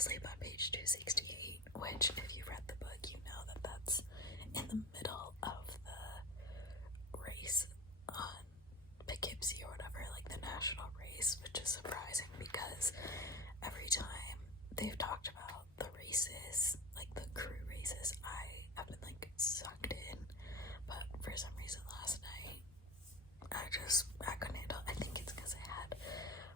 asleep on page 268, which, if you've read the book, you know that that's in the middle of the race on Poughkeepsie or whatever, like the national race, which is surprising because every time they've talked about the races, like the crew races, I have been like sucked in, but for some reason last night I couldn't handle it. I think it's because I had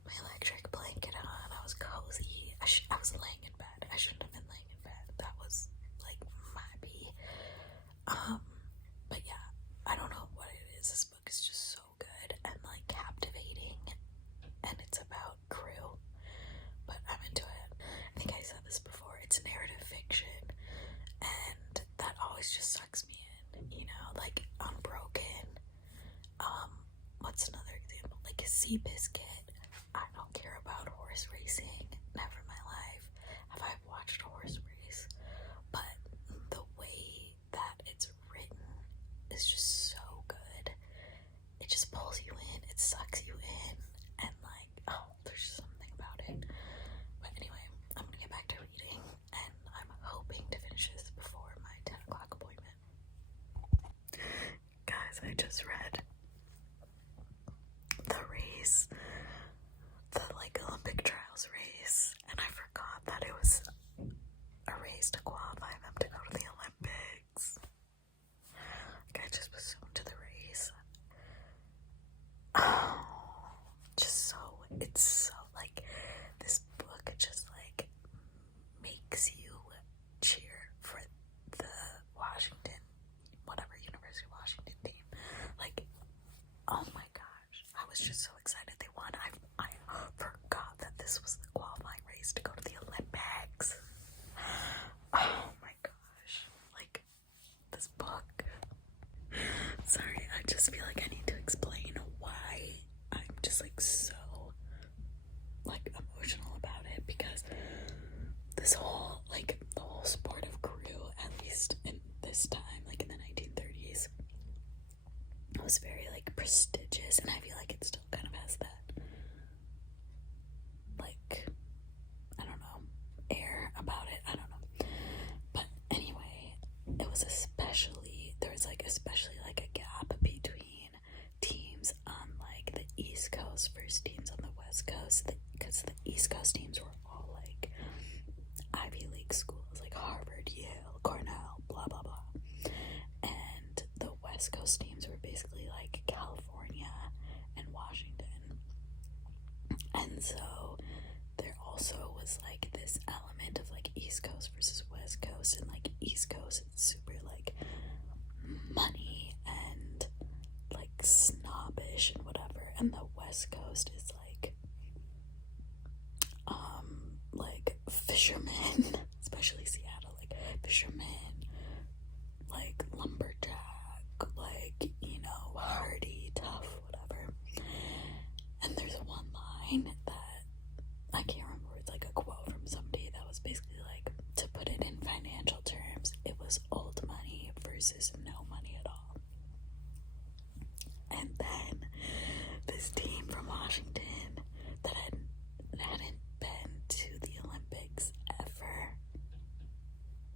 my electric blanket on, I was cozy, I was laying in bed, I shouldn't have been laying in bed, that was like my pee. But yeah, I don't know what it is, this book is just so good and like captivating, and it's about crew, but I'm into it. I think I said this before, it's narrative fiction, and that always just sucks me in, you know, like Unbroken, what's another example, like a Seabiscuit. I don't care about horse racing, never in my life have I watched a horse race, but the way that it's written is just so good. It just pulls you in, it sucks you in, and like, oh, there's just something about it. But anyway, I'm gonna get back to reading, and I'm hoping to finish this before my 10 o'clock appointment. Guys, I just read the race, the like Olympic trials race, and I forgot that it was a race to qualify them to go to the Olympics. Like, I just was so into the race. Oh, it's so like, this book just like makes you cheer for the Washington, whatever, University of Washington team. Like, oh my gosh, I was just so excited they won. I forgot that this was the qualifying race to go to the Olympics. Oh my gosh, like, this book. Sorry, I just feel like I need to explain why I'm just like so like emotional about it, because this whole, like, the whole sport of crew, at least in this time, like in the 1930s, was very like prestigious, and I feel like it still kind of has that, like, I don't know, air about it. I don't know. But anyway, it was there was like especially like a gap between teams on like the East Coast versus teams on the West Coast, because the East Coast teams were all like Ivy League schools, like Harvard, Yale, Cornell, blah blah blah, and the West Coast teams were basically like California and Washington. And so there also was like this element of like East Coast versus West Coast, and like East Coast is super like money and like snobbish and whatever, and the West Coast is like fishermen, especially Seattle, like fishermen, like lumberjack, like, you know, hardy, tough, whatever. And there's one line that I can't remember, it's like a quote from somebody that was basically like, to put it in financial terms, it was old money versus no money at all. And then this team from Washington that hadn't been to the Olympics ever,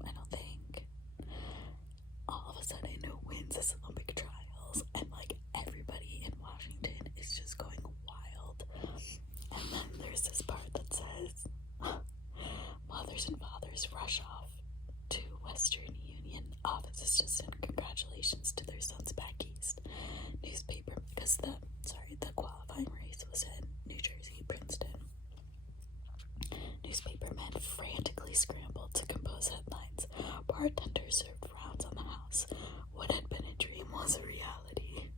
I don't think, all of a sudden who wins this Olympic trials, and like everybody in Washington is just going wild. And then there's this part that says, mothers and fathers rush off to Western Union offices to send congratulations to their sons back east. Newspaper, because the qualifying race was in New Jersey, Princeton. Newspapermen frantically scrambled to compose headlines. Bartenders served rounds on the house. What had been a dream was a reality.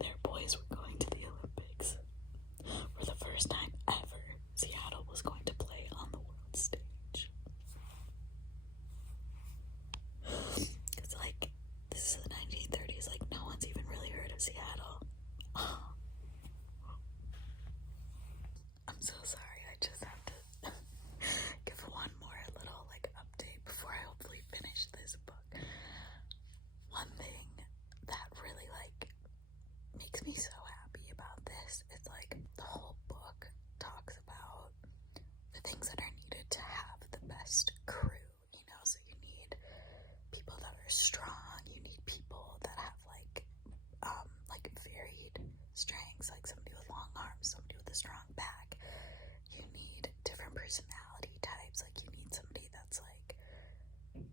Their boys were going to the Olympics. For the first time ever, Seattle was going to play on the world stage. It's like, this is the 1930s, like no one's even really heard of Seattle. I'm so sorry, I just have to give one more little like update before I hopefully finish this book. One thing that really like makes me so happy about this is like the whole book talks about the things that are needed to have the just crew, you know, so you need people that are strong, you need people that have like varied strengths, like somebody with long arms, somebody with a strong back. You need different personality types, like you need somebody that's like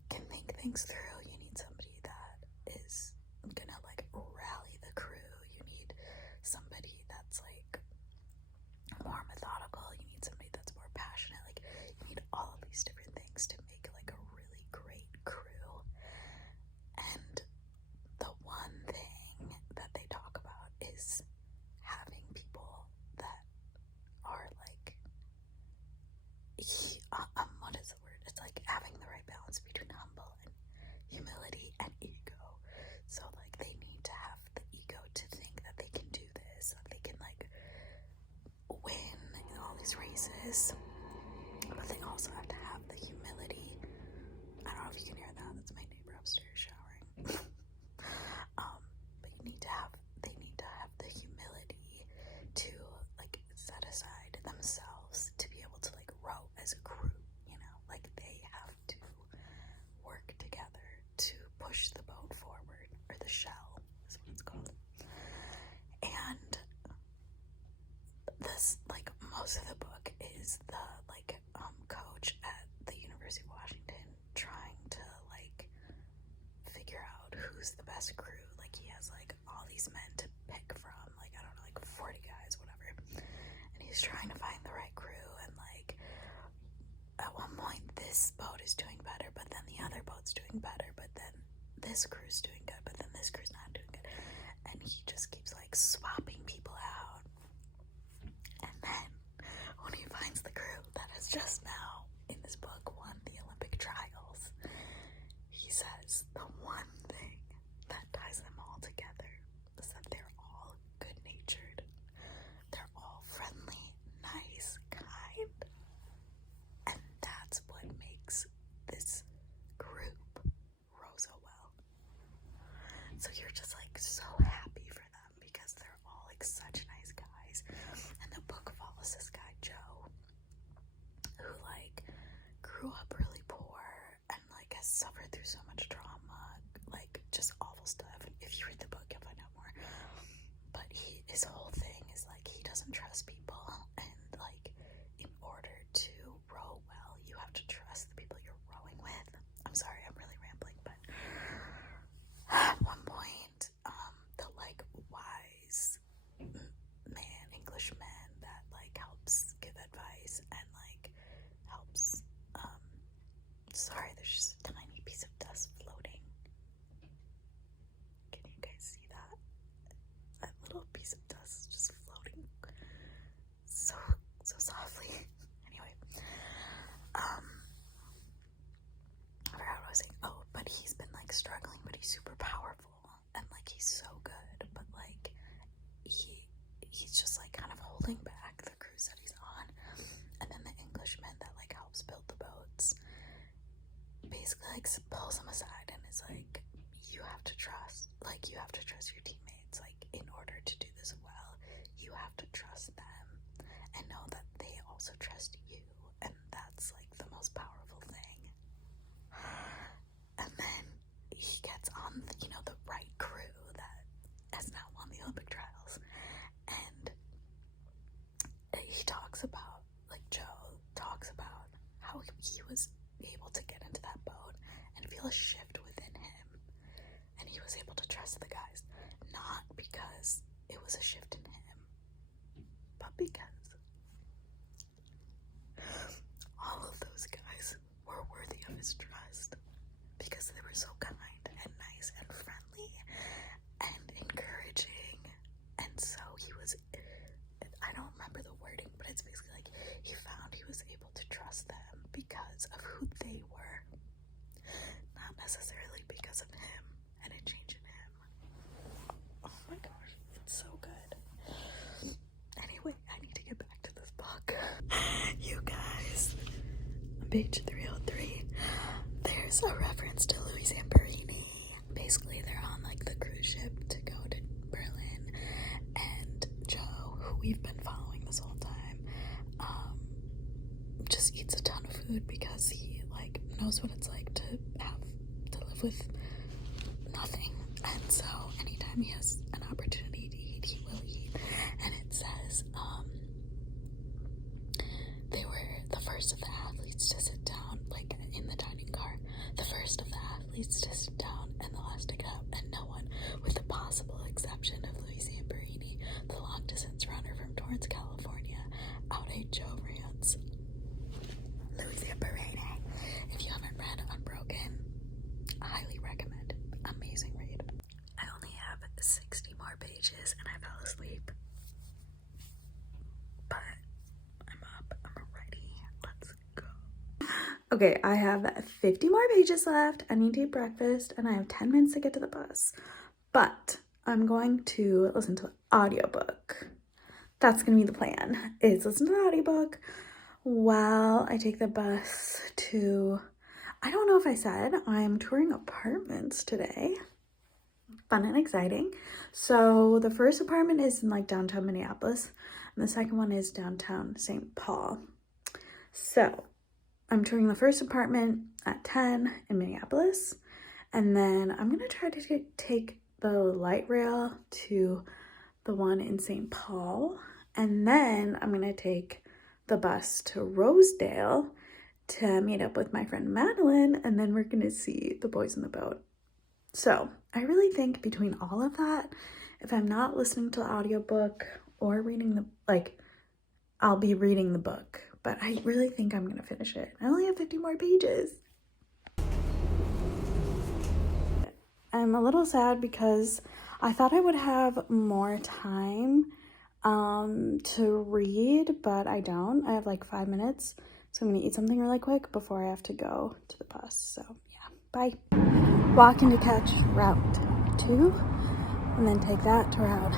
can think things through, you need somebody that is gonna like rally the crew, you need somebody that's like more methodical, you need somebody that's more passionate, like you need all of these different things to make like a really great crew. And the one thing that they talk about is having people that are like what is the word? It's like having the right balance between humble and humility and ego. So like they need to have the ego to think that they can do this, that they can like win in all these races, but they also have to have the humility. I don't know if you can hear that. That's my neighbor upstairs showering. But they need to have the humility to like set aside themselves to be able to like row as a crew, you know, like they have to work together to push the boat forward, or the shell is what it's called. And this, like, most of the book is the like coach at the University of Washington trying to like figure out who's the best crew. Like he has like all these men to pick from, like I don't know, like 40 guys, whatever, and he's trying to find the right crew. And like at one point this boat is doing better, but then the other boat's doing better, but then this crew's doing good, but then this crew's not doing good, and he just keeps like swapping people out. And then when he finds the crew that has just now in this book won the Olympic trials, he says the one thing that ties them all together is that they're all good-natured, they're all friendly, nice, kind, and that's what makes this group row so well. So you're just like so happy for them because they're all like such nice guys. And the book follows this guy Joe, who like grew up really poor and like has suffered through so much trauma, like just awful stuff. If you read the book, you'll find out more. But his whole thing is like he doesn't trust people, and like in order to row well, you have to trust the people you're rowing with. I'm sorry, I'm really rambling, but at one point, the like wise man, English man that like helps give advice and like helps sorry, there's just a tiny piece of dust floating. Can you guys see that? That little piece of dust is just floating so softly. Anyway, I forgot what I was saying. Oh, but he's been like struggling, but he's super powerful and like he's so good, but like he's just like kind of holding back the cruise that he's on. And then the Englishman that like helps build the boats basically like pulls him aside and is like, you have to trust your teammates. Like in order to do this well, you have to trust them and know that they also trust you, and that's like the most powerful thing. And then he gets on the right crew that has now won the Olympic trials, and he talks about, like Joe talks about how he was able to get into that boat and feel a shift within him, and he was able to trust the guys, not because it was a shift in him, but because all of those guys were worthy of his trust, because they were so kind and nice and friendly and encouraging. And so he was, I don't remember the wording, but it's basically like he found he was able to trust them because of who they were, not necessarily because of him and a change in him. Oh my gosh, it's so good. Anyway, I need to get back to this book. You guys, page 303, there's a reference to Louis Zamperini. Basically, they're on like the cruise ship to go to Berlin, and Joe, who we've been following this whole time, just eats a ton of food food because he like knows what it's like to live with nothing. And so anytime he has an opportunity to eat, he will eat. And it says, they were the first of the athletes to sit down, like in the dining car, the first of the athletes to sit down and the last to get up, and no one, with the possible exception of Louisa Barini, the long-distance runner from Torrance, California, out-ate Joe Rance. Louisa Barini. If you haven't read Unbroken, I highly recommend. Amazing read. I only have 60 more pages and I fell asleep. But I'm up. I'm ready. Let's go. Okay, I have 50 more pages left. I need to eat breakfast and I have 10 minutes to get to the bus. But I'm going to listen to an audiobook. That's going to be the plan, is listen to the audiobook while I take the bus to, I don't know if I said, I'm touring apartments today. Fun and exciting. So the first apartment is in like downtown Minneapolis and the second one is downtown St. Paul. So I'm touring the first apartment at 10 in Minneapolis, and then I'm going to try to take the light rail to the one in St. Paul, and then I'm going to take the bus to Rosedale to meet up with my friend Madeline, and then we're going to see The Boys in the Boat. So I really think between all of that, if I'm not listening to the audiobook or reading the, like, I'll be reading the book, but I really think I'm going to finish it. I only have 50 more pages. I'm a little sad because I thought I would have more time to read, but I don't. I have like 5 minutes, so I'm gonna eat something really quick before I have to go to the bus. So yeah, bye. Walking to catch Route 2 and then take that to Route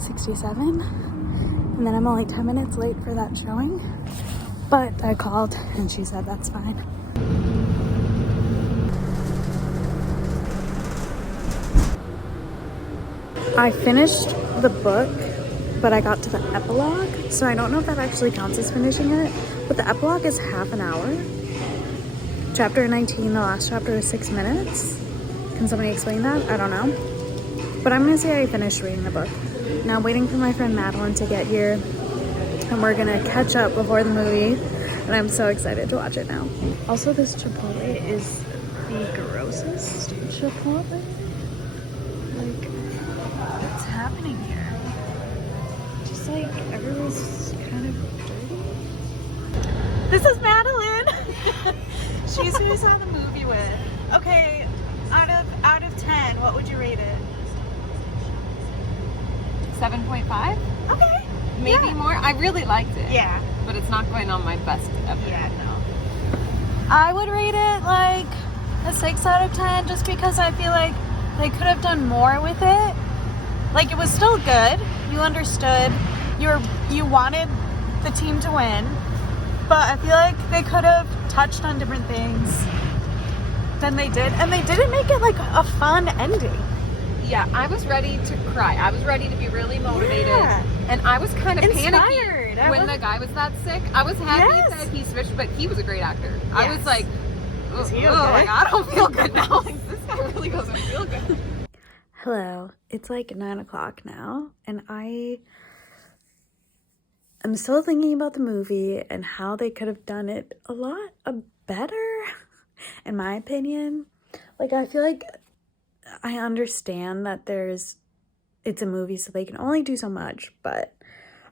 67, and then I'm only 10 minutes late for that showing, but I called and she said that's fine. I finished the book, but I got to the epilogue, so I don't know if that actually counts as finishing it, but the epilogue is half an hour. Chapter 19, the last chapter is 6 minutes. Can somebody explain that? I don't know. But I'm gonna say I finished reading the book. Now waiting for my friend Madeline to get here, and we're gonna catch up before the movie, and I'm so excited to watch it now. Also, this Chipotle is the grossest Chipotle. Like, what's happening here? Just like everyone's kind of dirty. This is Madeline. She's who we saw the movie with. Okay, out of 10, what would you rate it? 7.5? Okay. Maybe more. I really liked it. Yeah. But it's not going on my best ever. Yeah, no. I would rate it like a 6 out of 10 just because I feel like they could have done more with it. Like, it was still good. You understood. You wanted the team to win. But I feel like they could have touched on different things than they did. And they didn't make it like a fun ending. Yeah, I was ready to cry. I was ready to be really motivated. Yeah. And I was kind of inspired. Panicky when the guy was that sick. I was happy that he switched, but he was a great actor. Yes. I was like, like, I don't feel good now. Like, this guy really doesn't feel good. Hello. It's like 9 o'clock now, and I'm still thinking about the movie and how they could have done it a lot better, in my opinion. Like, I feel like I understand that it's a movie, so they can only do so much, but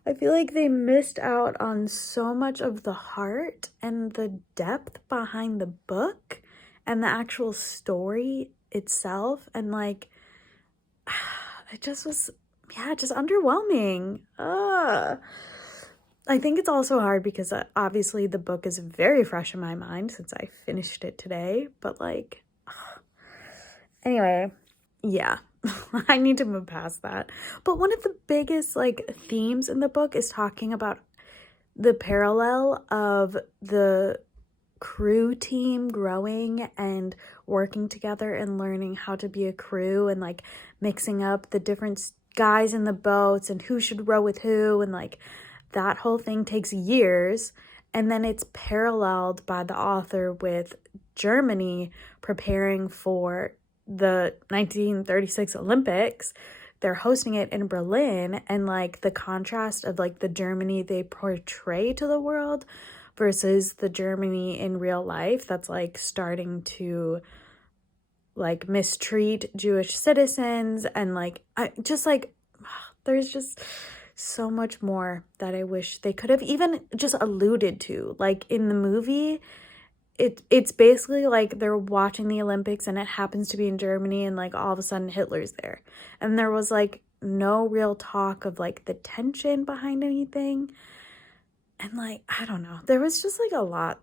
I feel like they missed out on so much of the heart and the depth behind the book and the actual story itself, and like, it just was, just underwhelming. I think it's also hard because obviously the book is very fresh in my mind since I finished it today, but like, anyway, yeah, I need to move past that. But one of the biggest like themes in the book is talking about the parallel of the crew team growing and working together and learning how to be a crew and like mixing up the different guys in the boats and who should row with who, and like that whole thing takes years. And then it's paralleled by the author with Germany preparing for the 1936 Olympics. They're hosting it in Berlin, and like the contrast of like the Germany they portray to the world versus the Germany in real life that's like starting to like mistreat Jewish citizens, and like there's just so much more that I wish they could have even just alluded to. Like in the movie, it's basically like they're watching the Olympics and it happens to be in Germany, and like all of a sudden Hitler's there. And there was like no real talk of like the tension behind anything. And like, I don't know. There was just like a lot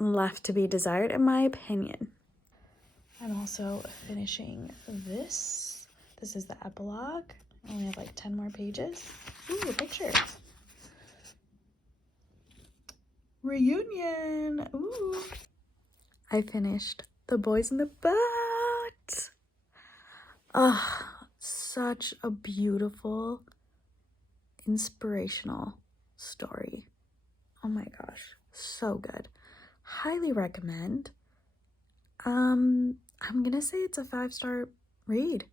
left to be desired in my opinion. I'm also finishing this. This is the epilogue. I only have like 10 more pages. Ooh, pictures. Reunion. Ooh. I finished The Boys in the Boat. Oh, such a beautiful, inspirational story. Oh my gosh, so good. Highly recommend. I'm gonna say it's a 5-star read.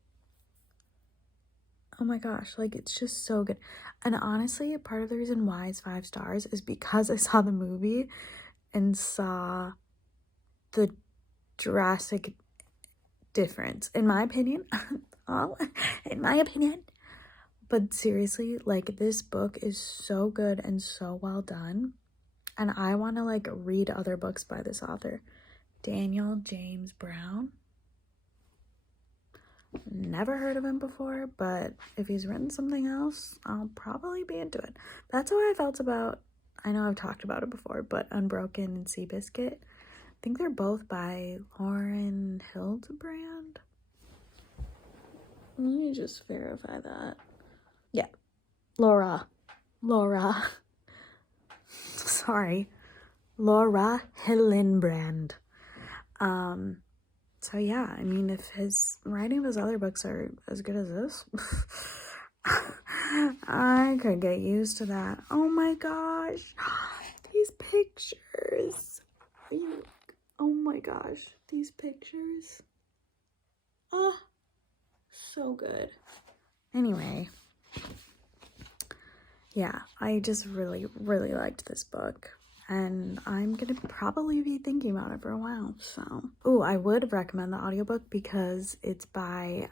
Oh my gosh, like it's just so good. And honestly, part of the reason why it's 5 stars is because I saw the movie and saw the drastic difference, in my opinion. In my opinion. But seriously, like this book is so good and so well done. And I want to like read other books by this author. Daniel James Brown. Never heard of him before, but if he's written something else, I'll probably be into it. That's how I felt about, I know I've talked about it before, but Unbroken and Seabiscuit. I think they're both by Lauren Hildebrand. Let me just verify that. Yeah. Laura. Sorry. Laura Hillenbrand. So yeah, I mean, if his writing of his other books are as good as this, I could get used to that. Oh my gosh. These pictures. Oh my gosh. These pictures. Oh, so good. Anyway. Yeah, I just really, really liked this book. And I'm gonna probably be thinking about it for a while, so. Ooh, I would recommend the audiobook because it's by,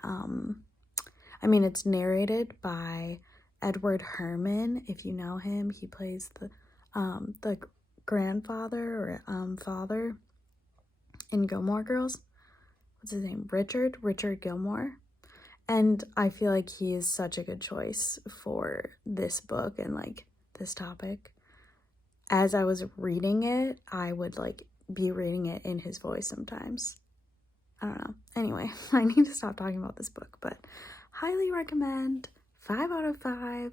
it's narrated by Edward Herman. If you know him, he plays the grandfather or father in Gilmore Girls. What's his name? Richard Gilmore. And I feel like he is such a good choice for this book and like this topic. As I was reading it, I would like be reading it in his voice sometimes. I don't know. Anyway, I need to stop talking about this book, but highly recommend. 5 out of 5.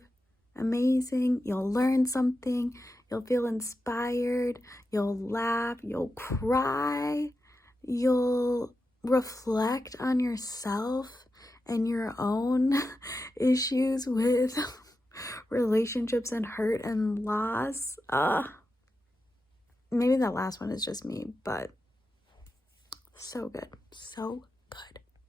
Amazing. You'll learn something. You'll feel inspired. You'll laugh. You'll cry. You'll reflect on yourself and your own issues with relationships and hurt and loss. Maybe that last one is just me, but so good. So good.